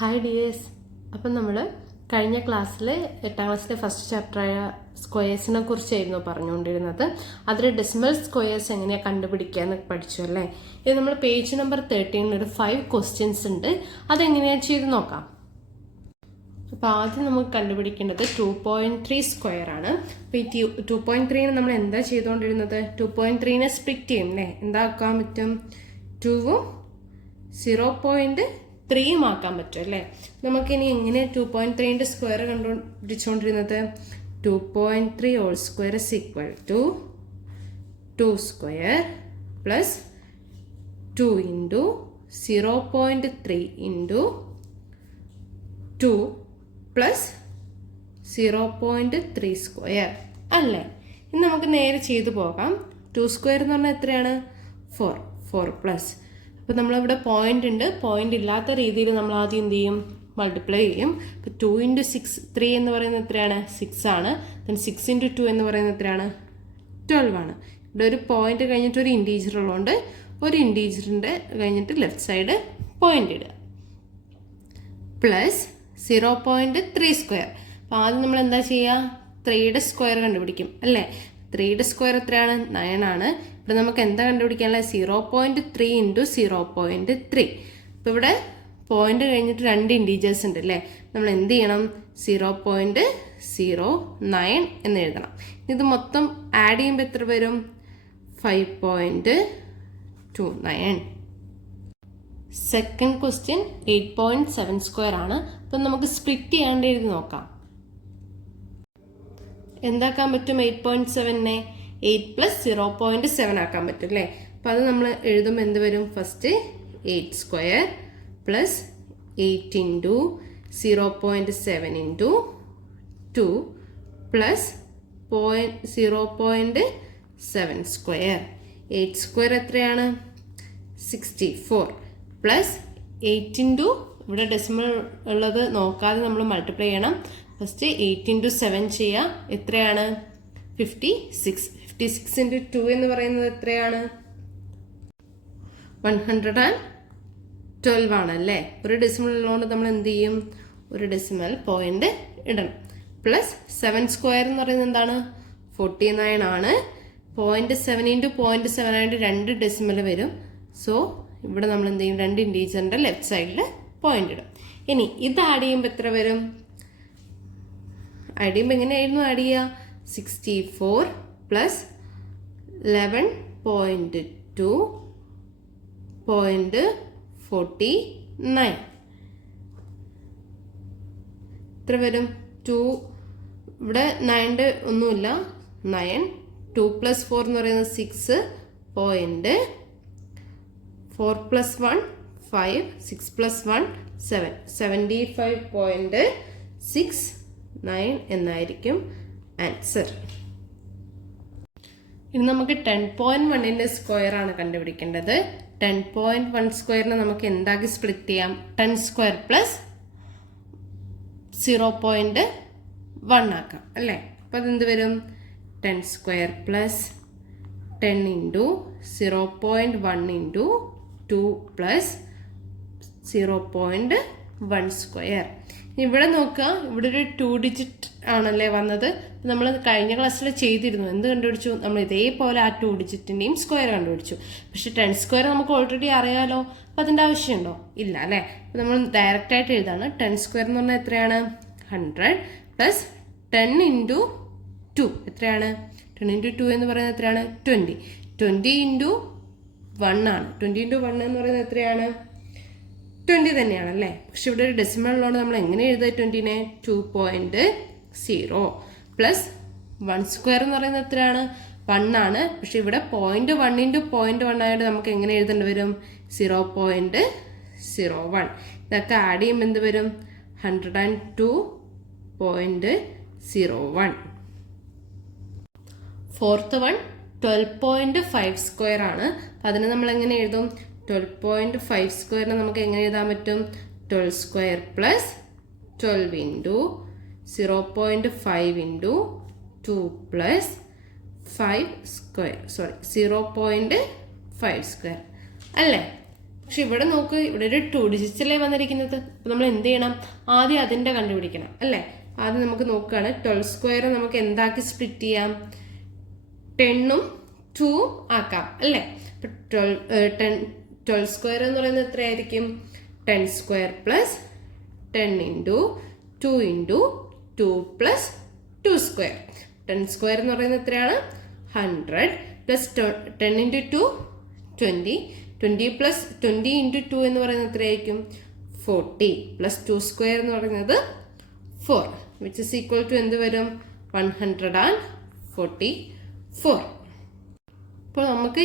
Hi dears. അപ്പം നമ്മൾ കഴിഞ്ഞ ക്ലാസ്സിൽ 8ാം ക്ലാസ്സിലെ ഫസ്റ്റ് ചാപ്റ്ററായ സ്ക്വയേഴ്സിനെ കുറിച്ചായിരുന്നു പറഞ്ഞുകൊണ്ടിരുന്നത്. അതിൽ ഡെസിമൽ സ്ക്വയേഴ്സ് എങ്ങനെയാണ് കണ്ടുപിടിക്കുക എന്ന് പഠിച്ചു അല്ലേ. ഇത് നമ്മൾ പേജ് നമ്പർ 13 ഒരു 5 ക്വസ്റ്റ്യൻസ് ഉണ്ട്. അതെങ്ങനെയാണ് ചെയ്ത് നോക്കാം. അപ്പോൾ ആദ്യം നമുക്ക് കണ്ടുപിടിക്കേണ്ടത് 2.3 സ്ക്വയർ ആണ്. അപ്പോൾ ഈ 2.3നെ നമ്മൾ എന്താ ചെയ്തുകൊണ്ടിരുന്നത്? 2.3നെ സ്പ്ലിറ്റ് ചെയ്യും അല്ലേ. എന്താക്കാൻ പറ്റും? 2ഉം 0.3 ആക്കാൻ പറ്റും അല്ലേ. നമുക്കിനി എങ്ങനെ 2.3ന്റെ സ്ക്വയർ കണ്ടുപിടിച്ചുകൊണ്ടിരുന്നത്? 2.3 whole square is equal to 2 square plus 2 into 0.3 into 2 plus 0.3 square അല്ലേ. ഇനി നമുക്ക് നേരെ ചെയ്തു പോകാം. 2 സ്ക്വയർ എന്ന് പറഞ്ഞാൽ എത്രയാണ്? 4 പ്ലസ്. അപ്പോൾ നമ്മളിവിടെ പോയിന്റ് ഉണ്ട്. പോയിന്റ് ഇല്ലാത്ത രീതിയിൽ നമ്മൾ ആദ്യം എന്ത് ചെയ്യും? മൾട്ടിപ്ലൈ ചെയ്യും. അപ്പോൾ 2 ഇൻറ്റു 3 എന്ന് പറയുന്നത് എത്രയാണ്? 6 ആണ്. ദെൻ 6 ഇൻറ്റു 2 എന്ന് പറയുന്നത് എത്രയാണ്? 12 ആണ്. ഇവിടെ ഒരു പോയിന്റ് കഴിഞ്ഞിട്ട് ഒരു ഇൻറ്റീജർ ഉള്ളതുകൊണ്ട് ഒരു ഇൻറ്റീജറിൻ്റെ കഴിഞ്ഞിട്ട് ലെഫ്റ്റ് സൈഡ് പോയിന്റ് ഇടുക. Plus 0.3 square. അപ്പോൾ ആദ്യം നമ്മൾ എന്താ ചെയ്യുക? 3യുടെ സ്ക്വയർ കണ്ടുപിടിക്കും അല്ലേ. 3യുടെ സ്ക്വയർ എത്രയാണ്? 9 ആണ്. ഇവിടെ നമുക്ക് എന്താ കണ്ടുപിടിക്കാനുള്ളത്? 0.3 ഇൻറ്റു 0.3. അപ്പോൾ ഇവിടെ പോയിന്റ് കഴിഞ്ഞിട്ട് 2 ഇൻറ്റീജേഴ്സ് ഉണ്ട് അല്ലേ. നമ്മൾ എന്ത് ചെയ്യണം? 0.09 എന്ന് എഴുതണം. ഇത് മൊത്തം ആഡ് ചെയ്യുമ്പോൾ എത്ര വരും? 5.29. സെക്കൻഡ് ക്വസ്റ്റ്യൻ 8.7 സ്ക്വയർ ആണ്. അപ്പം നമുക്ക് സ്പ്ലിറ്റ് ചെയ്യാണ്ട് എഴുതി നോക്കാം. എന്താക്കാൻ പറ്റും? 8.7നെ 8 പ്ലസ് 0.7 ആക്കാൻ പറ്റും അല്ലേ. അപ്പം അത് നമ്മൾ എഴുതുമ്പോൾ എന്ത് വരും? First 8 square plus 8 into 0.7 into 2 plus 0.7 square. 8 square എത്രയാണ്? 64 പ്ലസ് 8 ഇൻറ്റു ഇവിടെ ഡെസിമൽ ഉള്ളത് നോക്കാതെ നമ്മൾ മൾട്ടിപ്ലൈ ചെയ്യണം. ഫസ്റ്റ് 8 ഇൻറ്റു 7 ചെയ്യുക. എത്രയാണ്? 56. 56 ഇൻറ്റു 2 എന്ന് പറയുന്നത് എത്രയാണ്? 112 ആണല്ലേ. ഒരു ഡെസിമൽ ഉള്ളതുകൊണ്ട് നമ്മൾ എന്ത് ചെയ്യും? ഒരു ഡെസിമൽ പോയിന്റ് ഇടണം. പ്ലസ് 7 സ്ക്വയർ എന്ന് പറയുന്നത് എന്താണ്? 49 ആണ്. 0.7 ഇൻറ്റു 0.7 ആയിട്ട് 2 ഡെസിമൽ വരും. സോ ഇവിടെ നമ്മൾ എന്ത് ചെയ്യും? 2 ഇൻറ്റീജറിൻ്റെ ലെഫ്റ്റ് സൈഡിൽ പോയിന്റ് ഇടും. ഇനി ഇത് ആഡ് ചെയ്യുമ്പോൾ എത്ര വരും? ആഡ് ചെയ്യുമ്പോൾ എങ്ങനെയായിരുന്നു ആഡ് ചെയ്യുക? 64 പ്ലസ് 11.2.49 എത്ര വരും? 2 ഇവിടെ 9ൻ്റെ ഒന്നുമില്ല. 9 2 പ്ലസ് 4 എന്ന് പറയുന്നത് 6.4 പ്ലസ് 1 5 6 പ്ലസ് 1 7 75.69 എന്നായിരിക്കും ആൻസർ. ഇനി നമുക്ക് 10.1ന്റെ സ്ക്വയർ ആണ് കണ്ടുപിടിക്കേണ്ടത്. 10.1 സ്ക്വയറിനെ നമുക്ക് എന്താക്കി സ്പ്ലിറ്റ് ചെയ്യാം? 10 സ്ക്വയർ പ്ലസ് 0.1 ആക്കാം അല്ലേ. അപ്പോൾ അതെന്ത് വരും? 10 square plus 10 into 0.1 into 2 plus 0.1 square. ഇവിടെ നോക്കുക, ഇവിടെ ഒരു 2 ഡിജിറ്റ് ആണല്ലേ വന്നത്. നമ്മൾ കഴിഞ്ഞ ക്ലാസ്സിൽ ചെയ്തിരുന്നു. എന്ത് കണ്ടുപിടിച്ചു? നമ്മൾ ഇതേപോലെ ആ 2 ഡിജിറ്റിൻ്റെയും സ്ക്വയർ കണ്ടുപിടിച്ചു. പക്ഷെ 10 സ്ക്വയർ നമുക്ക് ഓൾറെഡി അറിയാലോ. അപ്പോൾ അതിൻ്റെ ആവശ്യമുണ്ടോ? ഇല്ല അല്ലേ. അപ്പോൾ നമ്മൾ ഡയറക്റ്റ് ആയിട്ട് എഴുതാണ്. 10 സ്ക്വയർ എന്ന് പറഞ്ഞാൽ എത്രയാണ്? 100 പ്ലസ് 10 ഇൻറ്റു 2 എത്രയാണ്? 10 ഇൻറ്റു 2 എന്ന് പറയുന്നത് എത്രയാണ്? 20. 20 ഇൻറ്റു 1 ആണ്. 20 ഇൻറ്റു 1 എന്ന് പറയുന്നത് എത്രയാണ്? 20 തന്നെയാണല്ലേ. പക്ഷെ ഇവിടെ ഒരു ഡെസിമൽ ഉള്ളതുകൊണ്ട് നമ്മൾ എങ്ങനെ എഴുതുക 20നെ? 2.0 പ്ലസ് 1 സ്ക്വയർ എന്ന് പറയുന്നത് എത്രയാണ്? 1 ആണ്. പക്ഷെ ഇവിടെ 0.1 ഇൻറ്റു 0.1 ആയിട്ട് നമുക്ക് എങ്ങനെ എഴുതേണ്ടി വരും? 0.01. ഇതൊക്കെ ആഡ് ചെയ്യുമ്പോൾ എന്ത് വരും? 102.01. ഫോർത്ത് വൺ 12.5 സ്ക്വയർ ആണ്. അതിന് നമ്മൾ എങ്ങനെ എഴുതും? 12.5 സ്ക്വയറിനെ നമുക്ക് എങ്ങനെ എഴുതാൻ പറ്റും? 12 square plus 12 into 0.5 into 2 plus 5 square 0.5 square അല്ലേ. പക്ഷെ ഇവിടെ നോക്ക്, ഇവിടെ ഒരു 2 ഡിജിറ്റല്ലേ വന്നിരിക്കുന്നത്. അപ്പം നമ്മൾ എന്ത് ചെയ്യണം? ആദ്യം അതിൻ്റെ കണ്ടുപിടിക്കണം അല്ലേ. ആദ്യം നമുക്ക് നോക്കുകയാണ് 12 സ്ക്വയർ നമുക്ക് എന്താക്കി സ്പ്ലിറ്റ് ചെയ്യാം? 10ഉം 2ഉം ആക്കാം അല്ലേ. അപ്പം 12 സ്ക്വയർ എന്ന് പറയുന്നത് എത്രയായിരിക്കും? 10 square plus 10 into 2 into 2 plus 2 square. 10 square എന്ന് പറയുന്നത് എത്രയാണ്? 100 പ്ലസ് 10 ഇൻറ്റു 2 20. 20 പ്ലസ് 20 ഇൻറ്റു 2 എന്ന് പറയുന്നത് എത്രയായിരിക്കും? 40 പ്ലസ് 2 സ്ക്വയർ എന്ന് പറയുന്നത് 4, വിച്ച് ഇസ് ഈക്വൽ ടു എന്ത് വരും? 144. അപ്പോൾ നമുക്ക്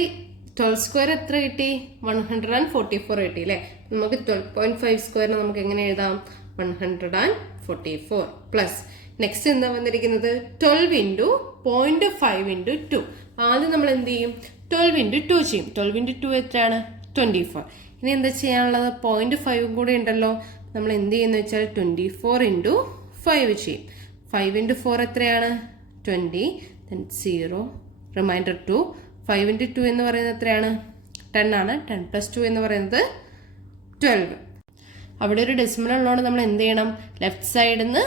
12 സ്ക്വയർ എത്ര കിട്ടി? 144 കിട്ടി അല്ലേ. നമുക്ക് 12.5 സ്ക്വയറിന് നമുക്ക് എങ്ങനെ എഴുതാം? 144 പ്ലസ് നെക്സ്റ്റ് എന്താ വന്നിരിക്കുന്നത്? 12 ഇൻറ്റു 0.5 ഇൻറ്റു 2. ആദ്യം നമ്മൾ എന്ത് ചെയ്യും? 12 ഇൻറ്റു 2 ചെയ്യും. 12 ഇൻറ്റു 2 എത്രയാണ്? 24. ഇനി എന്താ ചെയ്യാനുള്ളത്? 0.5 കൂടെ ഉണ്ടല്ലോ. നമ്മൾ എന്ത് ചെയ്യുന്ന വെച്ചാൽ 24 ഇൻറ്റു 5 ചെയ്യും. 5 ഇൻറ്റു 4 എത്രയാണ്? 20. then 0 reminder 2. 5 ഇൻറ്റു 2 എന്ന് പറയുന്നത് എത്രയാണ്? 10 ആണ്. 10 പ്ലസ് 2 എന്ന് പറയുന്നത് 12. അവിടെ ഒരു ഡെസിമൽ ഉള്ളതുകൊണ്ട് നമ്മൾ എന്ത് ചെയ്യണം? ലെഫ്റ്റ് സൈഡിൽ നിന്ന്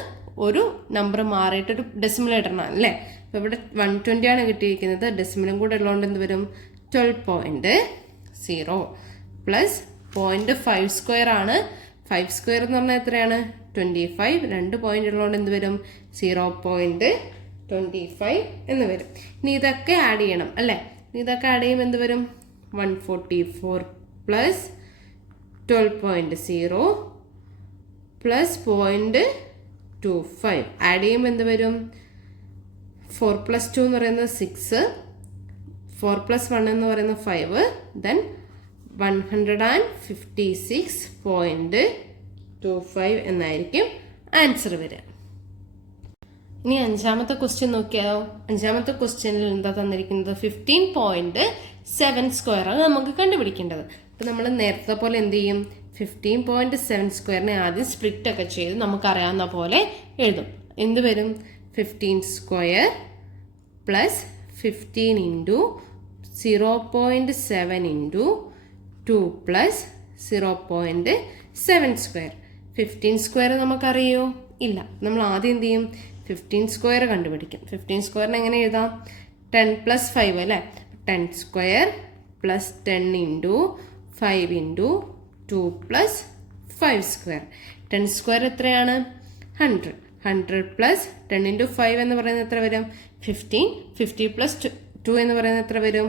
ഒരു നമ്പർ മാറിയിട്ടൊരു ഡെസിമൽ ഇടണം അല്ലേ. അപ്പോൾ ഇവിടെ 120 ആണ് കിട്ടിയിരിക്കുന്നത്. ഡെസിമലും കൂടെ ഉള്ളതുകൊണ്ട് എന്ത് വരും? 12.0 പ്ലസ് 0.5 സ്ക്വയർ ആണ്. 5 സ്ക്വയർ എന്ന് പറഞ്ഞാൽ എത്രയാണ്? 25. 2 പോയിന്റ് ഉള്ളതുകൊണ്ട് എന്ത് വരും? 0.25 എന്ന് വരും. ഇനി ഇതൊക്കെ ആഡ് ചെയ്യണം അല്ലേ. ഇതൊക്കെ ആഡ് ചെയ്യുമ്പോൾ എന്ത് വരും? 144 പ്ലസ് 12.0 പ്ലസ് 0.25 ആഡ് ചെയ്യുമ്പോൾ എന്ത് വരും? 4 പ്ലസ് 2 എന്ന് പറയുന്നത് 6, 4 പ്ലസ് 1 എന്ന് പറയുന്നത് 5, ദെൻ 156.25 എന്നായിരിക്കും ആൻസർ വരിക. ഇനി അഞ്ചാമത്തെ ക്വസ്റ്റ്യൻ നോക്കിയാലോ. അഞ്ചാമത്തെ ക്വസ്റ്റ്യനിൽ എന്താ തന്നിരിക്കുന്നത്? 15.7 സ്ക്വയർ ആണ് നമുക്ക് കണ്ടുപിടിക്കേണ്ടത്. അപ്പം നമ്മൾ നേരത്തെ പോലെ എന്ത് ചെയ്യും? 15.7 സ്ക്വയറിനെ ആദ്യം സ്പ്ലിറ്റ് ഒക്കെ ചെയ്ത് നമുക്കറിയാവുന്ന പോലെ എഴുതും. എന്ത് വരും? 15 square plus 15 into 0.7 into 2 plus 0.7 square. 15 square നമുക്കറിയോ? ഇല്ല. നമ്മൾ ആദ്യം എന്ത് ചെയ്യും? 15 സ്ക്വയർ കണ്ടുപിടിക്കും. 15 സ്ക്വയറിന് എങ്ങനെ എഴുതാം? 10 പ്ലസ് 5 അല്ലേ. 10 square plus 10 into 5 into 2 plus 5 square. 10 square എത്രയാണ്? 100. 100 പ്ലസ് 10 ഇൻറ്റു 5 എന്ന് പറയുന്നത് എത്ര വരും? 15. 50 പ്ലസ് 2 എന്ന് പറയുന്നത് എത്ര വരും?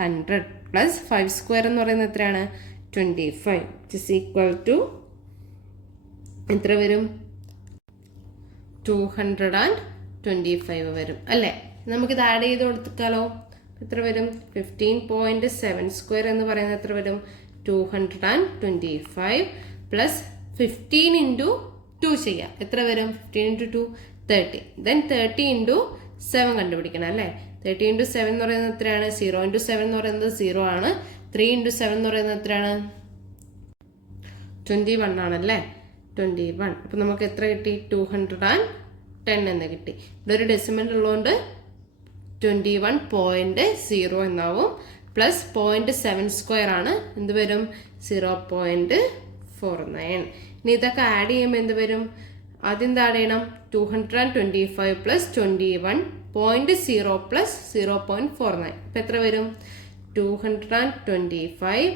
100 പ്ലസ് 5 സ്ക്വയർ എന്ന് പറയുന്നത് എത്രയാണ്? 25. ഇറ്റ് ഈസ് ഈക്വൽ ടു എത്ര വരും? 225 വരും അല്ലേ. നമുക്കിത് ആഡ് ചെയ്ത് കൊടുക്കാലോ. എത്ര വരും? 15.7 സ്ക്വയർ എന്ന് പറയുന്നത് എത്ര വരും? 225 പ്ലസ് 15 ഇൻറ്റു 2 ചെയ്യാം. എത്ര വരും? 15 ഇൻറ്റു 2 30. ദെൻ 30 ഇൻറ്റു 7 കണ്ടുപിടിക്കണം അല്ലേ. 30 ഇൻറ്റു 7 എന്ന് പറയുന്നത് എത്രയാണ്? 0 ഇൻറ്റു 7 എന്ന് പറയുന്നത് 0 ആണ്. 3 ഇൻറ്റു 7 എന്ന് പറയുന്നത് എത്രയാണ്? 21 ആണല്ലേ. 21. അപ്പം നമുക്ക് എത്ര കിട്ടി? 210 എന്ന് കിട്ടി. ഇവിടെ ഒരു ഡെസിമൽ ഉള്ളതുകൊണ്ട് 21.0 എന്നാവും. പ്ലസ് 0.7 സ്ക്വയർ ആണ്. എന്ത് വരും? 0.49. ഇനി ഇതൊക്കെ ആഡ് ചെയ്യുമ്പോൾ എന്ത് വരും? ആദ്യം എന്താ ആഡ് ചെയ്യണം? 225 പ്ലസ് 21.0 പ്ലസ് 0.49. അപ്പം എത്ര വരും? 225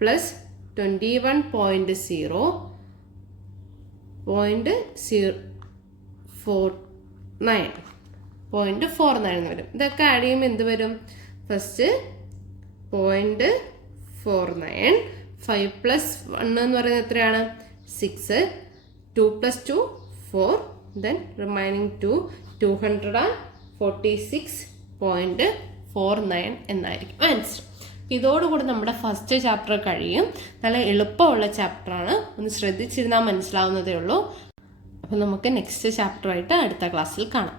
പ്ലസ് 21.0 0.49 എന്ന് വരും. ഇതൊക്കെ ആഡ് ചെയ്യുമ്പോൾ എന്ത് വരും? ഫസ്റ്റ് 0.49. 5 പ്ലസ് 1 എന്ന് പറയുന്നത് എത്രയാണ്? 6. 2 പ്ലസ് 2 4. ദെൻ റിമൈനിങ് 2 246.49 എന്നായിരിക്കും ആൻസർ. ഇതോടുകൂടി നമ്മുടെ ഫസ്റ്റ് ചാപ്റ്റർ കഴിയും. നല്ല എളുപ്പമുള്ള ചാപ്റ്ററാണ്. ഒന്ന് ശ്രദ്ധിച്ചിരുന്നാൽ മനസ്സിലാവുന്നതേ ഉള്ളൂ. അപ്പോൾ നമുക്ക് നെക്സ്റ്റ് ചാപ്റ്ററായിട്ട് അടുത്ത ക്ലാസ്സിൽ കാണാം.